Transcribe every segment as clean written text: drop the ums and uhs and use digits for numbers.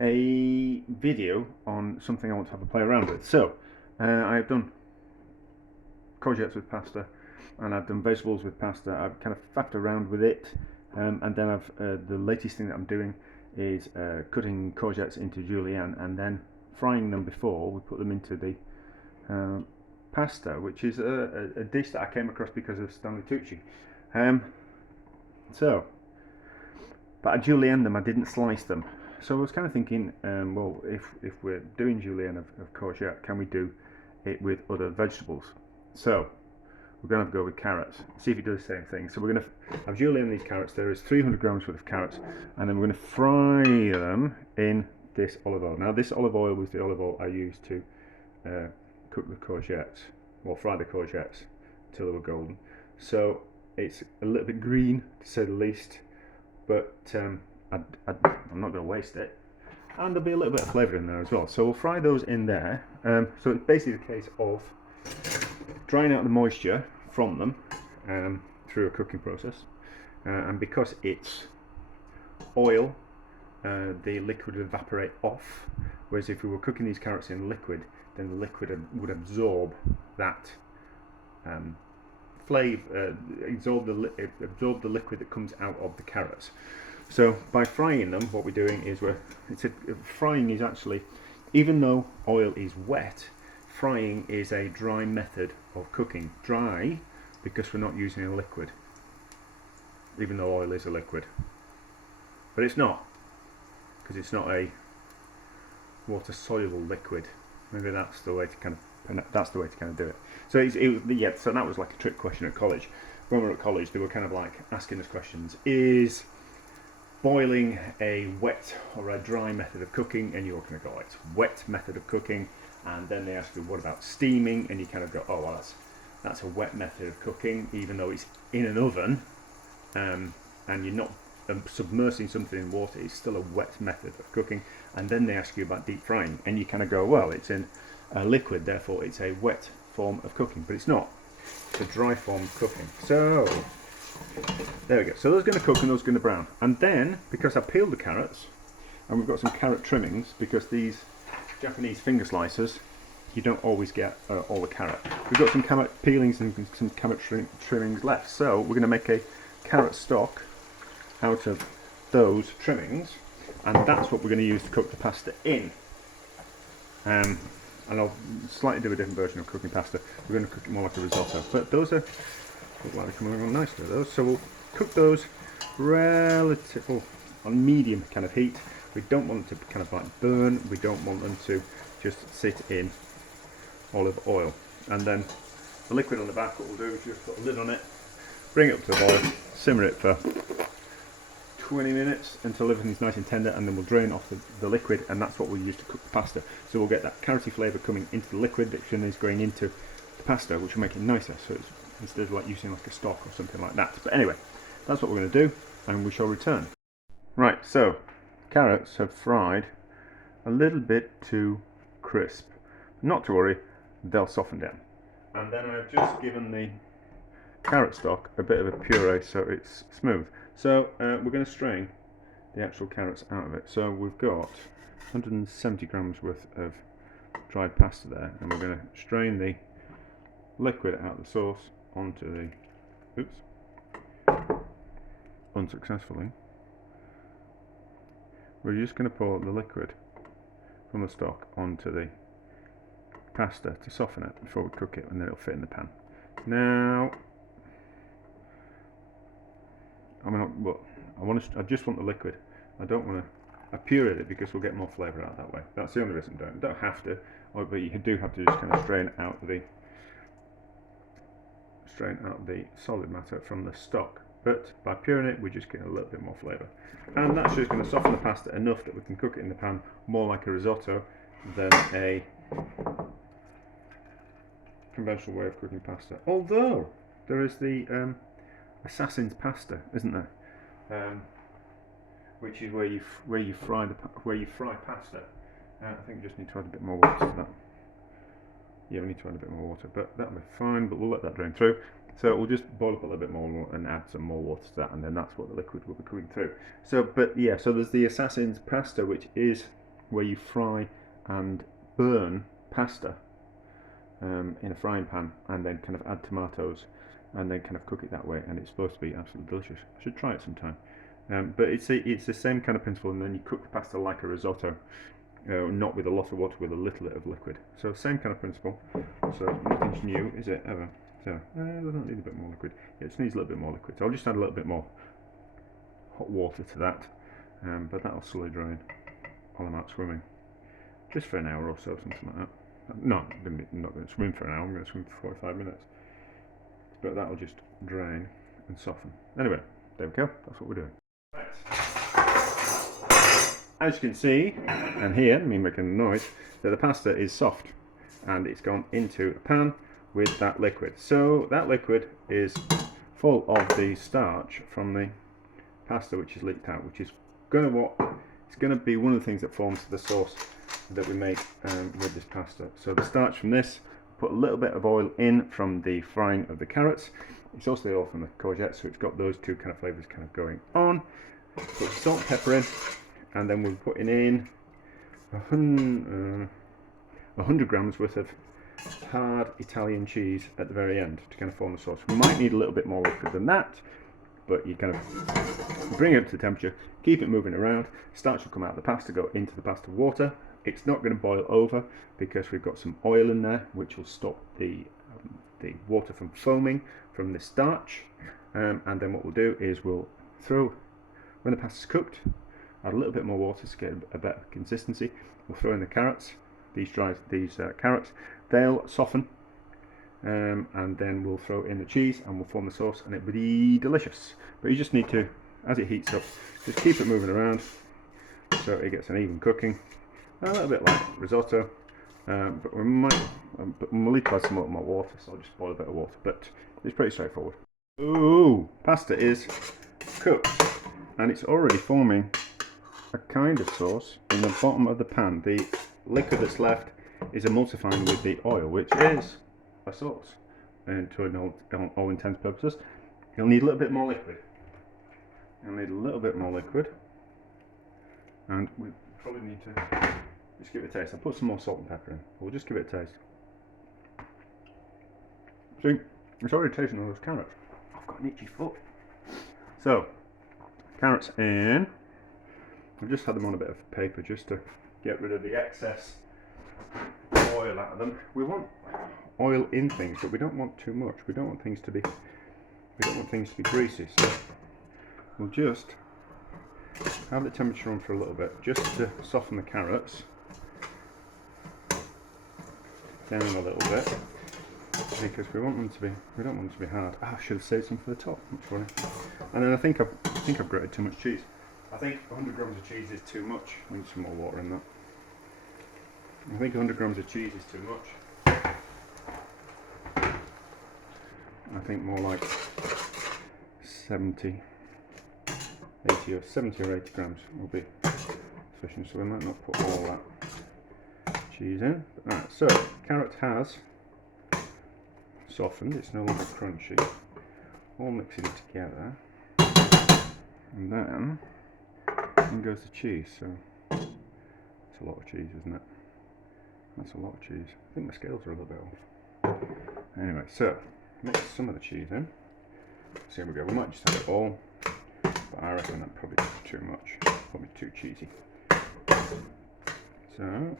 a video on something I want to have a play around with. So I've done courgettes with pasta, and I've done vegetables with pasta. I've kind of faffed around with it, and then the latest thing that I'm doing is cutting courgettes into julienne and then frying them before we put them into the pasta, which is a dish that I came across because of Stanley Tucci. But I julienne them, I didn't slice them. So I was kind of thinking, well, if we're doing julienne of courgette, can we do it with other vegetables? So we're going to go with carrots, see if it does the same thing. So we're going to have julienne these carrots. There is 300 grams worth of carrots, and then we're going to fry them in this olive oil. Now this olive oil was the olive oil I used to cook the courgettes, or fry the courgettes until they were golden. So it's a little bit green, to say the least, but I'm not going to waste it, and there'll be a little bit of flavour in there as well. So we'll fry those in there. So it's basically a case of drying out the moisture from them through a cooking process, and because it's oil, the liquid would evaporate off, whereas if we were cooking these carrots in liquid, then the liquid would absorb that flavour, absorb the liquid that comes out of the carrots. So by frying them, what we're doing is frying is actually, even though oil is wet, frying is a dry method of cooking. Dry because we're not using a liquid, even though oil is a liquid. But it's not, because it's not a water soluble liquid. Maybe that's the way to kind of do it. So so that was like a trick question at college. When we were at college, they were kind of like asking us questions: is boiling a wet or a dry method of cooking? And you're going to go, it's wet method of cooking. And then they ask you, what about steaming? And you kind of go, oh well, that's a wet method of cooking, even though it's in an oven, and you're not submersing something in water. It's still a wet method of cooking. And then they ask you about deep frying, and you kind of go, well, it's in a liquid, therefore it's a wet form of cooking. But it's not. It's a dry form of cooking. So there we go. So those are going to cook and those are going to brown. And then, because I peeled the carrots, and we've got some carrot trimmings, because these Japanese finger slicers, you don't always get all the carrot. We've got some carrot peelings and some carrot trimmings left. So we're going to make a carrot stock out of those trimmings, and that's what we're going to use to cook the pasta in. And I'll slightly do a different version of cooking pasta. We're going to cook it more like a risotto. But those look like they're coming along nicely, those. So we'll cook those on medium kind of heat. We don't want them to kind of like burn. We don't want them to just sit in olive oil. And then the liquid on the back, what we'll do is just put a lid on it, bring it up to the boil, simmer it for 20 minutes until everything's nice and tender, and then we'll drain off the liquid, and that's what we'll use to cook the pasta. So we'll get that carroty flavour coming into the liquid that then is going into the pasta, which will make it nicer. So it's, instead of like using like a stock or something like that. But anyway, that's what we're going to do, and we shall return. Right, so carrots have fried a little bit too crisp. Not to worry, they'll soften down. And then I've just given the carrot stock a bit of a puree so it's smooth. So we're going to strain the actual carrots out of it. So we've got 170 grams worth of dried pasta there, and we're going to strain the liquid out of the sauce onto the, unsuccessfully. We're just going to pour the liquid from the stock onto the pasta to soften it before we cook it, and then it'll fit in the pan. Now, I just want the liquid. I don't want to. I pureed it because we'll get more flavour out that way. That's the only reason. Don't have to, but you do have to just kind of strain out the solid matter from the stock. But by puring it, we just get a little bit more flavour, and that's just going to soften the pasta enough that we can cook it in the pan more like a risotto than a conventional way of cooking pasta. Although there is the assassin's pasta, isn't there? Which is where you fry pasta. I think we just need to add a bit more water to that. Yeah, we need to add a bit more water, but that'll be fine. But we'll let that drain through. So we'll just boil up a little bit more and add some more water to that, and then that's what the liquid will be coming through. So, but yeah, so there's the assassin's pasta, which is where you fry and burn pasta in a frying pan, and then kind of add tomatoes, and then kind of cook it that way, and it's supposed to be absolutely delicious. I should try it sometime. But it's the same kind of principle, and then you cook the pasta like a risotto, not with a lot of water, with a little bit of liquid. So same kind of principle. So nothing's new, is it, ever? So it doesn't need a bit more liquid. It just needs a little bit more liquid. So I'll just add a little bit more hot water to that, but that'll slowly drain while I'm out swimming, just for an hour or so, something like that. No, I'm not going to swim for an hour. I'm going to swim for 45 minutes. But that'll just drain and soften. Anyway, there we go. That's what we're doing. As you can see, and hear me making a noise, that the pasta is soft, and it's gone into a pan with that liquid. So that liquid is full of the starch from the pasta, which is leaked out, which is going to be one of the things that forms the sauce that we make with this pasta. So the starch from this, put a little bit of oil in from the frying of the carrots. It's also the oil from the courgettes, so it's got those two kind of flavours kind of going on. Put salt, pepper in, and then we're putting in 100 grams worth of hard Italian cheese at the very end to kind of form the sauce. We might need a little bit more liquid than that, but you kind of bring it up to the temperature, keep it moving around. Starch will come out of the pasta, go into the pasta water. It's not going to boil over because we've got some oil in there, which will stop the water from foaming from the starch. And then what we'll do is we'll throw, when the pasta's cooked, add a little bit more water to get a better consistency. We'll throw in the carrots, these carrots. They'll soften, and then we'll throw in the cheese and we'll form the sauce, and it'll be delicious. But you just need to, as it heats up, just keep it moving around so it gets an even cooking. A little bit like risotto, but we'll need to add some more water, so I'll just boil a bit of water, but it's pretty straightforward. Ooh, pasta is cooked, and it's already forming a kind of sauce in the bottom of the pan. The liquid that's left is emulsifying with the oil, which is a sauce, and to all intents and purposes. You'll need a little bit more liquid. And we probably need to just give it a taste. I'll put some more salt and pepper in. We'll just give it a taste. See, it's already tasting all those carrots. I've got an itchy foot. So, carrots in. I've just had them on a bit of paper just to get rid of the excess oil out of them. We want oil in things, but we don't want too much. We don't want things to be greasy. So we'll just have the temperature on for a little bit, just to soften the carrots down a little bit, because we don't want them to be hard. I should have saved some for the top. That's funny. And then I think I've grated too much cheese. I think 100 grams of cheese is too much. I need some more water in that. I think 100 grams of cheese is too much. I think more like 70 or 80 grams will be sufficient. So we might not put all that cheese in. Right, so carrot has softened, it's no longer crunchy, all mixing together, and then in goes the cheese. So it's a lot of cheese, isn't it? That's a lot of cheese. I think the scales are a little bit off. Anyway, so mix some of the cheese in. So here we go. We might just have it all, but I reckon that's probably too much, probably too cheesy. So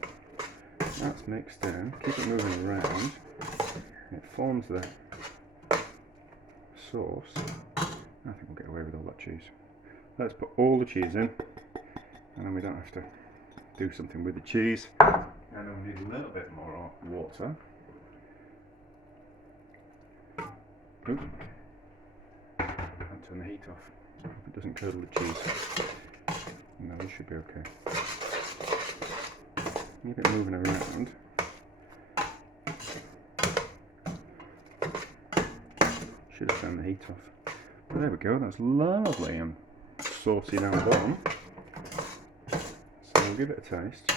that's mixed in. Keep it moving around. It forms the sauce. I think we'll get away with all that cheese. Let's put all the cheese in, and then we don't have to do something with the cheese. And then we need a little bit more water. Oops. And turn the heat off. It doesn't curdle the cheese. No, this should be okay. Keep it moving around. Should have turned the heat off. But there we go, that's lovely and saucy down the bottom. So we'll give it a taste.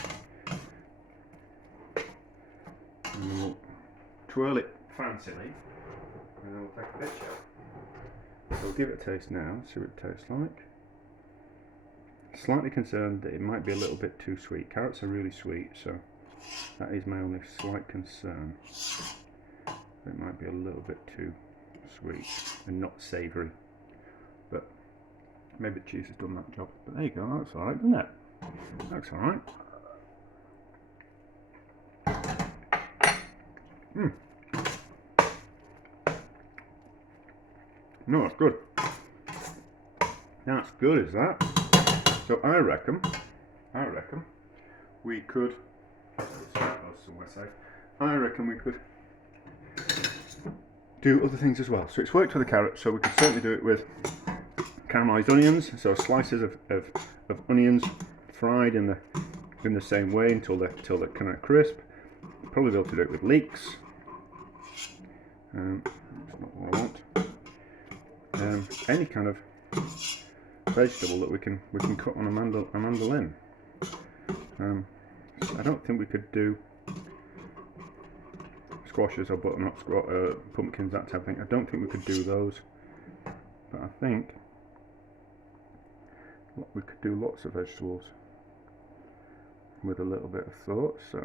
And we'll twirl it fancily, and then we'll take a picture. So we'll give it a taste now, see what it tastes like. Slightly concerned that it might be a little bit too sweet. Carrots are really sweet, so that is my only slight concern. It might be a little bit too sweet and not savoury, but maybe the cheese has done that job. But there you go, that's alright, isn't it? That's alright. No, that's good. That's good, is that? So I reckon we could, somewhere safe. I reckon we could do other things as well. So it's worked with the carrots, so we could certainly do it with caramelised onions. So slices of onions fried in the same way until they're kind of crisp. Probably be able to do it with leeks. That's not what I want. Any kind of vegetable that we can cut on a mandolin. I don't think we could do squashes or butternut pumpkins, that type of thing. I don't think we could do those, but I think we could do lots of vegetables with a little bit of thought. So,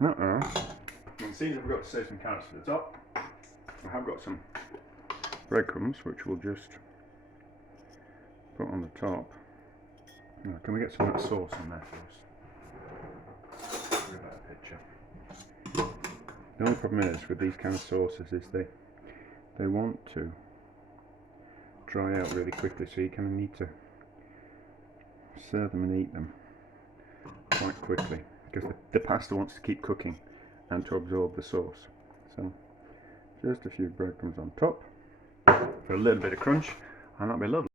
and seeing as I've got to save some carrots to the top, I have got some breadcrumbs which we'll just put on the top. Now, can we get some of that sauce in there first? Give a better picture. The only problem is with these kind of sauces is they want to dry out really quickly, so you kind of need to serve them and eat them quite quickly because the pasta wants to keep cooking and to absorb the sauce. So just a few breadcrumbs on top for a little bit of crunch, and that'll be lovely.